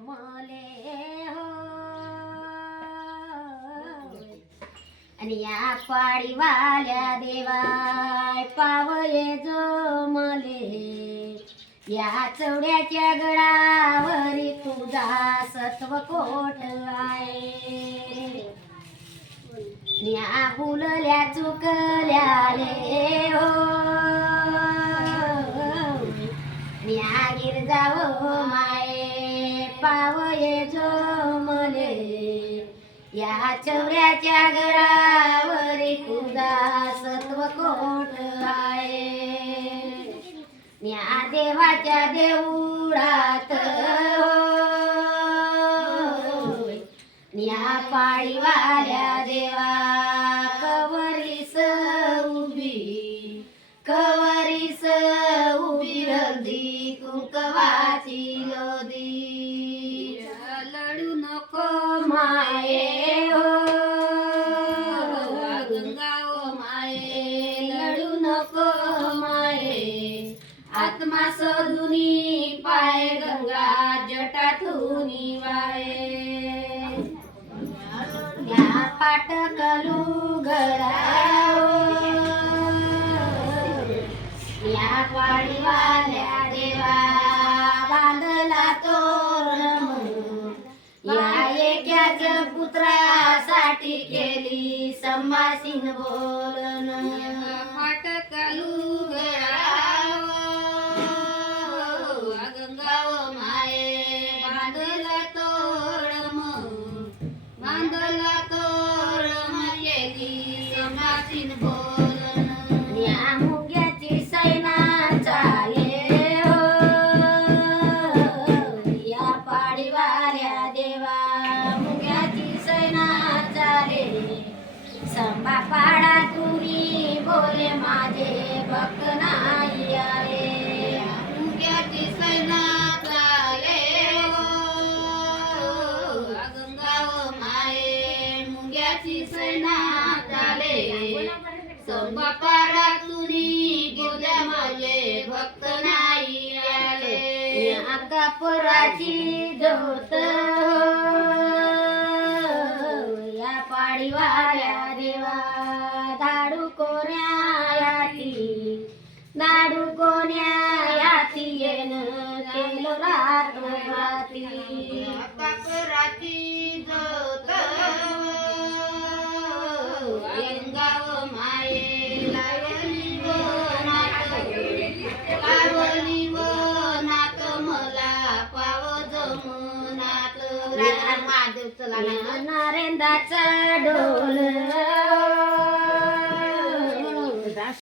मले हो आणि या पाडीवाल्या देवाय पावये जो मले या चवड्याच्या गडावरी तुझा सत्व कोट आहे या बुलल्या चुकल्याले हो या गिरजाव माये पावये जो मले या चवऱ्याच्या गडावरी तुझा सत्व कोट आहे या देवाच्या देऊळात या पाळीवाल्या देवा कवरीस उभी रंदी कुंकवाची लोदी लढू नको माये हो गंगा ओ माये लढू नको माये आत्मा सदुनी पाय गंगा जटातूनी वाये या पाटकलू गडाओ या पाडीवाल्या देवा बांधला तोरण या एकाच पुत्रासाठी केली संभाषण बोलन पाटकलू गडाओ गंगाओ माये बांधला तोरण बांधला तोरण केली संभाषण बोलन या मुग्याची सैना चाले हो या पाडीवाल्या देवा मुग्याची सैना चाले संभा पाडा तुरी बोले माझे भक्त नाही आले मुग्याची सैना चाले हो गंगाओ माये मुग्याची सैना चाले संभा पाडा तुरी बोले माझे भक्त नाही आले कापराची ज्योत या पाडीवाल्या देवा दाडू कोण्या येन केलो रात्री कापराची ज्योत गंगाव माये लावली व नात मला पाव जमुनात नरेंद्राचा डोल